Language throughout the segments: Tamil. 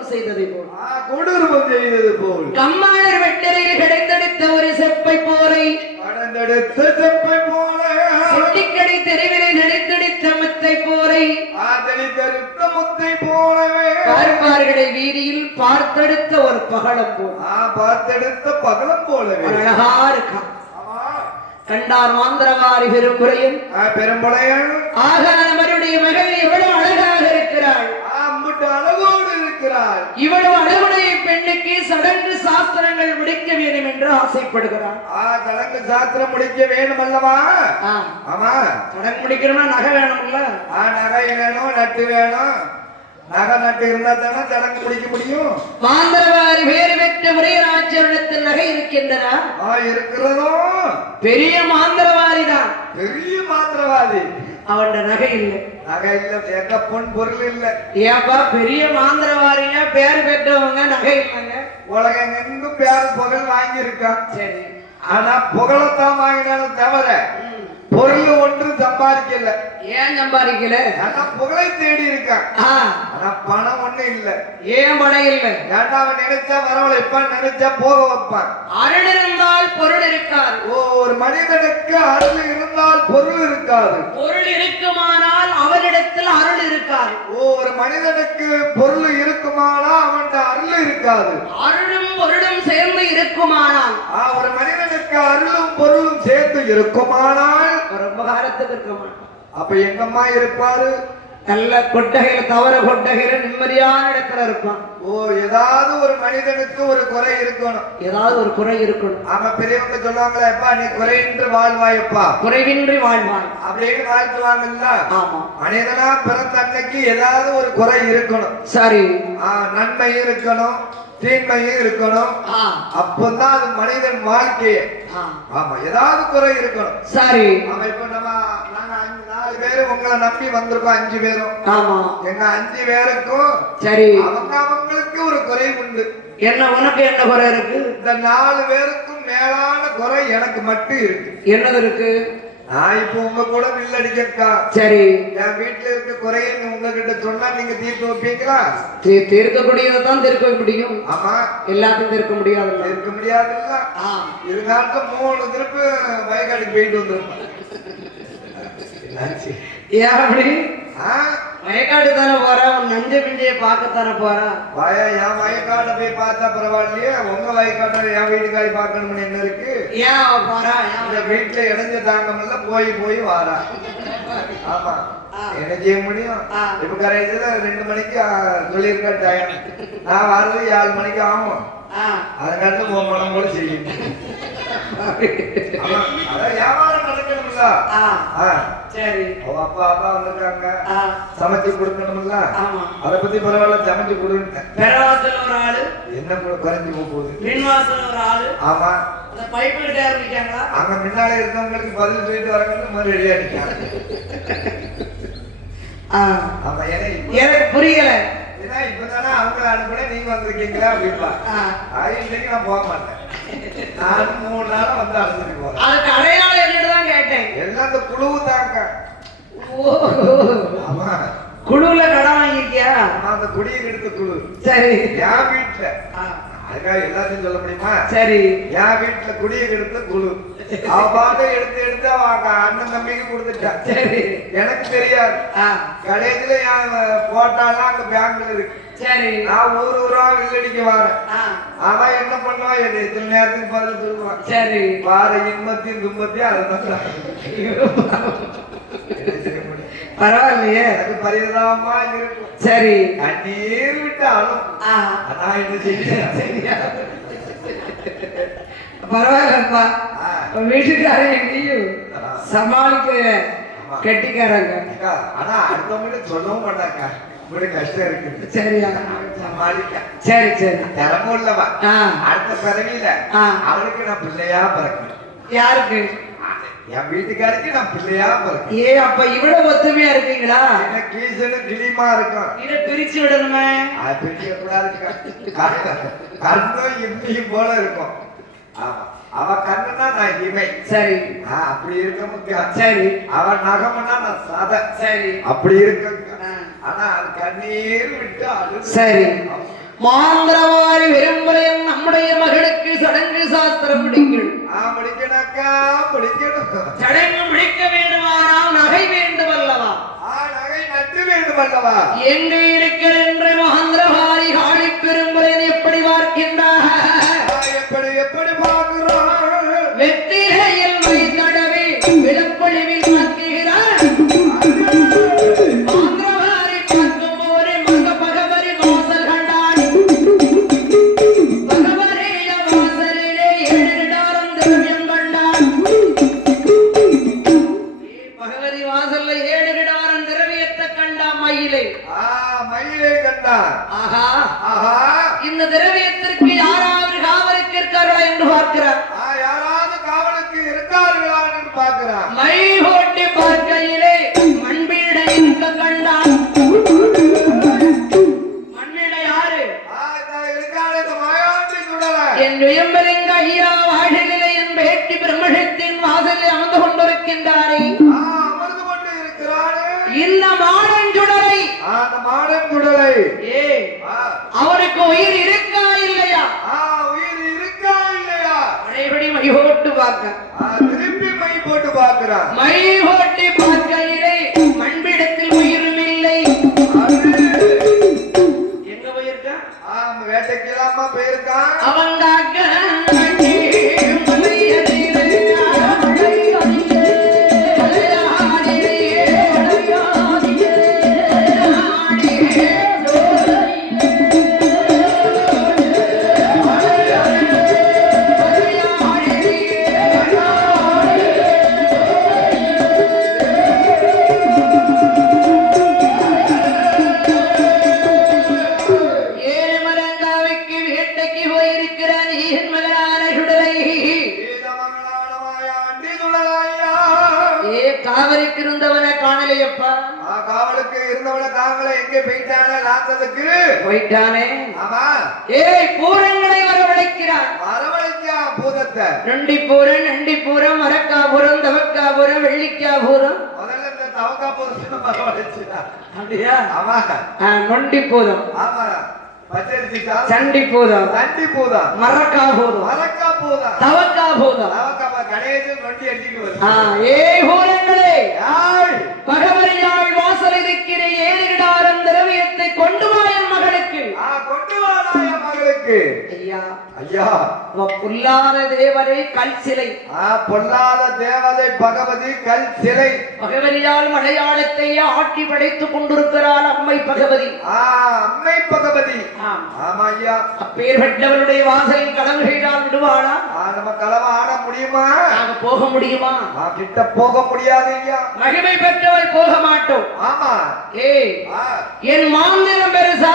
கொடூரம் செய்ததை போல் கொடூரம் செய்தது போல் கம்மாளர் வெட்டரையில் கிடைத்தெடுத்த ஒரு செப்பை போரை கடந்தெடுத்த செப்பை போல சுட்டிக்கடை தெருவிலை நடித்தெடுத்த முத்தை போரை ஆதரித்தெடுத்த முத்தை போலவே பார்ப்பார்களை வீதியில் பார்த்தெடுத்த ஒரு பகலம் போல் பார்த்தெடுத்த பகலம் போலவே அழகா இருக்கான் கண்டார் மாந்திரவாரி பெரும்புறையும் பெரும்புறையும் ஆகாரமருடைய மகள் எவ்வளவு அழகாக இருக்கிறாள் அழகோடு இருக்கிறாள் இவ்வளவு அழகுடைய பெண்ணுக்கு சடங்கு சாஸ்திரங்கள் முடிக்க வேண்டும் என்று ஆசைப்படுகிறார் சடங்கு சாஸ்திரம் முடிக்க வேணும் அல்லவா ஆமா சடங்கு முடிக்கணும்னா நகை வேணும்ல நகை வேணும் நட்டு வேணும் நகை நட்டு இருந்தா தானே சடங்கு முடிக்க முடியும் மாந்திரவாரி வேறு பெற்ற உரையராஜ்யத்தில் நகை இருக்கின்றன இருக்கிறதோ பெரிய மாந்திரவாதி தான் பெரிய மாந்திரவாதி அவன் நகை இல்லை நகை இல்ல எங்க பொன் பொருள் இல்ல ஏப்பா பெரிய மாந்திரவாரிங்க பேர் பெற்றவங்க நகை இல்லைங்க உலகம் எங்கும் பேர் புகழ் வாங்கியிருக்கான் சரி ஆனா புகழத்தான் வாங்கினாலும் தவிர பொருள் ஒன்று சம்பாதிக்கல ஏன் சம்பாதிக்கல ஆனா புகழை தேடி இருக்கான் ஆனா பணம் ஒண்ணு இல்ல ஏன் பணம் இல்ல ஏன்னா அவன் நினைச்சா வரவழைப்பான் நினைச்சா போக வைப்பான் அருள் இருந்தால் பொருள் இருக்காது ஒரு மனிதனுக்கு அருள் இருந்தால் பொருள் இருக்காது பொருள் இருக்குமானால் அவரிடத்தில் அருள் இருக்காது ஒரு மனிதனுக்கு பொருள் இருக்குமானால் அவன் அருள் இருக்காது அருளும் பொருளும் சேர்ந்து இருக்குமானால் ஒரு மனிதனுக்கு அருளும் பொருளும் சேர்ந்து இருக்குமானால் ஒரு உபகாரத்துக்கு இருக்க மாட்டான் அப்ப எங்கம்மா இருப்பாரு நல்ல கொட்டகையில தவற கொட்டகையில நிம்மதியான இடத்துல இருப்பான் ஏதாவது ஒரு மனிதனுக்கு ஒரு குறை இருக்கணும் ஏதாவது ஒரு குறை இருக்கணும் ஆமா பெரியவங்க சொல்லுவாங்களே எப்பா நீ குறையின்றி வாழ்வாயப்பா குறைவின்றி வாழ்வாய் அப்படின்னு வாழ்த்துவாங்கல்ல ஆமா மனிதனா பிறந்த அன்னைக்கு ஏதாவது ஒரு குறை இருக்கணும் சரி நன்மை இருக்கணும் தீன்மையும் இருக்கணும் அப்பதான் அது மனிதன் வாழ்க்கையே ஆமா ஏதாவது குறை இருக்கணும் சரி ஆமா இப்ப நம்ம நாங்க 4 பேரு உங்களை நம்பி வந்திருக்கோம் 5 பேரும் ஆமா எங்க 5 பேருக்கும் சரி அவங்களுக்கு ஒரு குறை உண்டு என்ன உனக்கு என்ன குறை இருக்கு இந்த 4 பேருக்கும் மேலான குறை எனக்கு மட்டும் இருக்கு என்னது இருக்கு நான் இப்ப உங்க கூட வில்லடிக்கா சரி என் வீட்டுல இருக்க குறைன்னு உங்ககிட்ட சொன்னா நீங்க தீர்த்து வைப்பீங்களா தீர்க்கக்கூடியதான் தீர்க்க முடியும் ஆமா எல்லாத்தையும் தீர்க்க முடியாது தீர்க்க முடியாதுல்ல இருந்தாலும் 3 திருப்பு வயக்காட்டுக்கு போயிட்டு வந்துருப்பேன் ஏன் அப்படி வயக்காடு தானே போற நஞ்ச பிஞ்சைய பார்க்கத்தானே போற என் வயக்காட்டை போய் பார்த்தா பரவாயில்லையே உங்க வயக்காட்டை என் வீட்டுக்காரி பார்க்கணும்னு என்ன இருக்கு ஏன் போறா இந்த வீட்டுல இடைஞ்ச தாங்கமில்ல போய் வாரா ஆமா என்ன செய்ய முடியும் இப்ப கரையில 2 மணிக்கு சொல்லியிருக்க டைம் நான் வர்றது 7 மணிக்கு ஆகும் அதனால உன் மனம் கூட செய்யும் அதான் வியாபாரம் நடக்கணும்ல சரி அப்பா வந்திருக்காங்க சமைச்சு கொடுக்கணும்ல அத பத்தி பரவாயில்ல சமைச்சு கொடுங்க ஒரு ஆளு என்ன குறைஞ்சு போகுது மின்வாசல் ஒரு ஆளு ஆமா அந்த பைப்பு கிட்ட இருக்காங்களா அங்க முன்னால இருக்கவங்களுக்கு பதில் சொல்லிட்டு வரவங்க மாதிரி ரெடியா இருக்காங்க ஆமா எனக்கு புரியல இப்பதானே அவங்கள அனுப்புன நீங்க வந்திருக்கீங்களா அப்படின்பா இன்னைக்கு நான் போக மாட்டேன் நான் 3 நாளா வந்து அனுப்பிட்டு போறேன் அதுக்கு அடையாளம் என்னதான் கேட்டேன் எல்லாம் அந்த குழுவு தாங்க ஆமா குழுவுல கடன் வாங்கிருக்கியா அந்த குடியை எடுத்த குழு சரி என் வீட்டுல அதுக்காக எல்லாத்தையும் சொல்ல முடியுமா சரி என் வீட்டுல குடியை எடுத்த குழு அவ பாட்ட எடுத்து அவங்க அண்ணன் தம்பிக்கு கொடுத்துட்டான் சரி எனக்கு தெரியாது கடைசியில போட்டாலாம் அங்க பேங்க்ல இருக்கு சரி நான் ஊரா வில்லடிக்க வரேன் அவன் என்ன பண்ணுவான் சில நேரத்துக்கு பதில் சொல்லுவான் சரி வார இன்பத்தையும் துன்பத்தையும் அதுதான் பரவாயில்லையே எனக்கு பரிதாபமா இருக்கும் சரி கண்ணீர் விட்டாலும் அதான் என்ன செய்ய பரவாயில்லப்பா வீட்டுக்காரங்க எங்கேயும் சமாளிக்க கெட்டிக்காரங்க ஆனா அடுத்தவங்க சொல்லவும் மாட்டாங்க இப்படி கஷ்டம் இருக்கு சரியா சமாளிக்க சரி சரி திறமும் இல்லவா அடுத்த பிறவியில அவளுக்கு நான் பிள்ளையா பிறக்கணும் யாருக்கு என் வீட்டுக்காருக்கு நான் பிள்ளையா பிறக்கணும் அப்ப இவ்வளவு ஒத்துமையா இருக்கீங்களா என்ன கீசனு கிளிமா இருக்கும் இதை பிரிச்சு விடணுமே அது பிரிக்க கூடாது கண்ணும் இம்மியும் போல இருக்கும் ஆமா அவ கண்ணுனா நான் இமை சரி அப்படி இருக்க முக்கியம் சரி அவ நகம்னா நான் சதை சரி அப்படி இருக்க ஆனா அது கண்ணீர் விட்டு அழுது சரி மாந்திரவாரி விரும்புறையும் நம்முடைய மகளுக்கு சடங்கு சாஸ்திரம் முடிக்கணும். முடிக்கணக்கா முடிக்கணும். சடங்கு முடிக்க வேண்டுமானால் நகை வேண்டும் அல்லவா? நகை நட்டு வேண்டும் அல்லவா? எங்கு இருக்கிற மகந்திரவாரி காளி பெரும்புறையன் எப்படி பார்க்கின்றார்? எப்படி எப்படி பார்க்கிறார்? வெற்றிலையில் மை தடவி விளப்பொழிவில் பார்க்கிறார். மாந்திரவாரி பார்க்கும் போது மக பகவரி வாசல் கண்டான். பகவரிய வாசலிலே 7 டாரம் திரவியம் கண்டான். பகவதி வாசல்ல 7 டாரம் திரவியத்தை கண்டா மயிலை. மயிலை கண்டான். ஆஹா ஆஹா, இந்த திரவியத்திற்கு யாராவது காவலுக்கு இருக்கார்களா என்று பார்க்கிறார். யாராவது காவலுக்கு இருக்கார்களா என்று பார்க்கிறார். மை போட்டு பார்க்கையிலே மண்பீடை கண்டான். மண்பீடை யாரு? இருக்காரு மாயாண்டி சுடல. என் வியம்பலிங்க ஐயா வாழிலே என் பேட்டி பிரம்மணத்தின் வாசலில் அமர்ந்து கொண்டிருக்கின்றாரே. அமர்ந்து கொண்டு இருக்கிறாரு. இந்த மாடன் சுடலை, அந்த மாடன் சுடலை அவருக்கு உயிர் இருக்கா இல்லையா? உயிர் இருக்கா இல்லையா? அனைபடி மை போட்டு பார்க்க, திருப்பி மை போட்டு பார்க்கிறார். மை போட்டு பார்க்கையிலே மண்பிடத்தில் உயிரும் இல்லை. எங்க போயிருக்கா? வேட்டைக்கெல்லாமா போயிருக்கான். அவங்க காவலுக்கு இருந்தவன காணலையப்பா. காவலுக்கு இருந்தவன காவலை எங்கே போயிட்டானே? லாந்ததுக்கு போயிட்டானே. ஆமா. பூரங்களை வரவழைக்கிறான். வரவழைக்கா பூதத்தை. நொண்டிப்பூரம், நண்டிப்பூரம், மரக்காபுரம், தவக்காபுரம், வெள்ளிக்காபுரம். முதல்ல இந்த தவக்காபுரத்தை வரவழைச்சான். அப்படியா? ஆமா. நொண்டிப்பூரம். ஆமா. சண்டிப்பூதம், தண்டிப்பூதம், மரக்காபூதம், மரக்காபூதம், தவக்காபூதம். கணேசன் நொண்டி அடிச்சுட்டு வருது. பூரங்களே, பகவரியாள் வாசல் இருக்கிற 7 டாரம் திரவியத்தை கொண்டு வா என் மகளுக்கு. கொண்டு வாடா என் மகளுக்கு. ஐயா ஐயா, பொல்லாத தேவரை கல் சிலை. பொல்லாத தேவதை பகவதி கல் சிலை. பகவரியால் மலையாளத்தை ஆட்டி படைத்துக் கொண்டிருக்கிறாள் அம்மை பகவதி. அம்மை பகவதி. ஆமா ஐயா. அப்பேற்பட்டவருடைய வாசலில் கடல் செய்தால் விடுவாளா? நம்ம களவ ஆட முடியுமா? நாங்க போக முடியுமா? கிட்ட போக முடியாது ஐயா. மகிமை பெற்றவள் போக மாட்டோம். ஆமா. என் மாநிலம் பெருசா?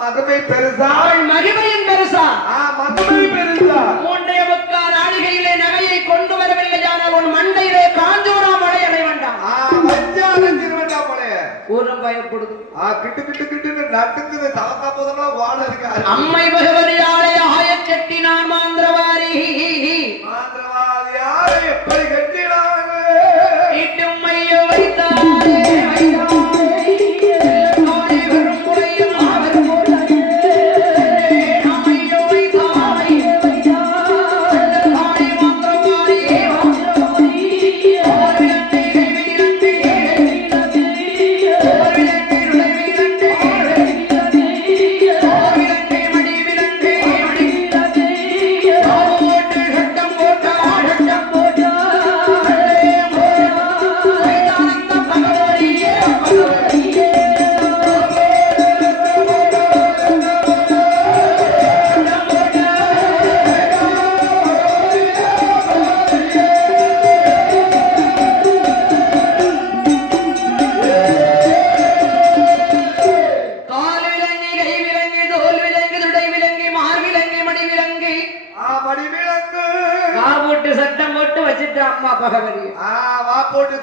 மகிமை பெருசா? மகிமையின் பெருசா? மகிமை பெருசா? 3.25 நாளிகையிலே நகையை கொண்டு வரவில்லையானால் உன் மண்டையிலே காஞ்சோரா மழை அடை வேண்டாம். ஊரம் பயப்படுது. கிட்டு கிட்டு கிட்டு நட்டுக்குது. தவக்கா போதெல்லாம் வாழ இருக்காரு. அம்மை பகவதியாலே ஆயக்கட்டினான் மாந்திரவாரி. மாந்திரவாதியாரை எப்படி கட்டினாங்க? இட்டும் மையோ வைத்தாரே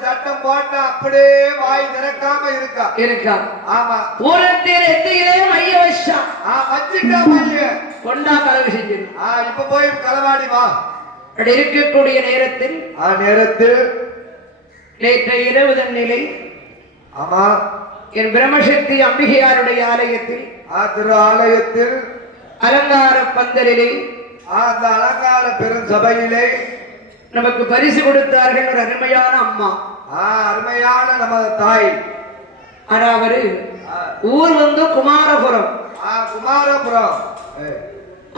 சட்டம் போட்டு அப்படியே வாய் திறக்காம இருக்கா. ஆமா. பூரத்தில் எத்தியிலே மைய வச்சா. வச்சுட்டா மைய கொண்டா கலவு செஞ்சு. இப்ப போய் களவாடி வா. அப்படி இருக்கக்கூடிய நேரத்தில் நேற்ற இரவு தன்னிலை. ஆமா. என் பிரம்மசக்தி அம்பிகையாருடைய ஆலயத்தில் திரு ஆலயத்தில் அலங்கார பந்தலிலே அந்த அலங்கார பெருஞ்சபையிலே நமக்கு பரிசு கொடுத்தார்கள் ஒரு அருமையான அம்மா. அருமையான நமது தாய். ஆனா அவரு ஊர் வந்து குமாரபுரம். குமாரபுரம்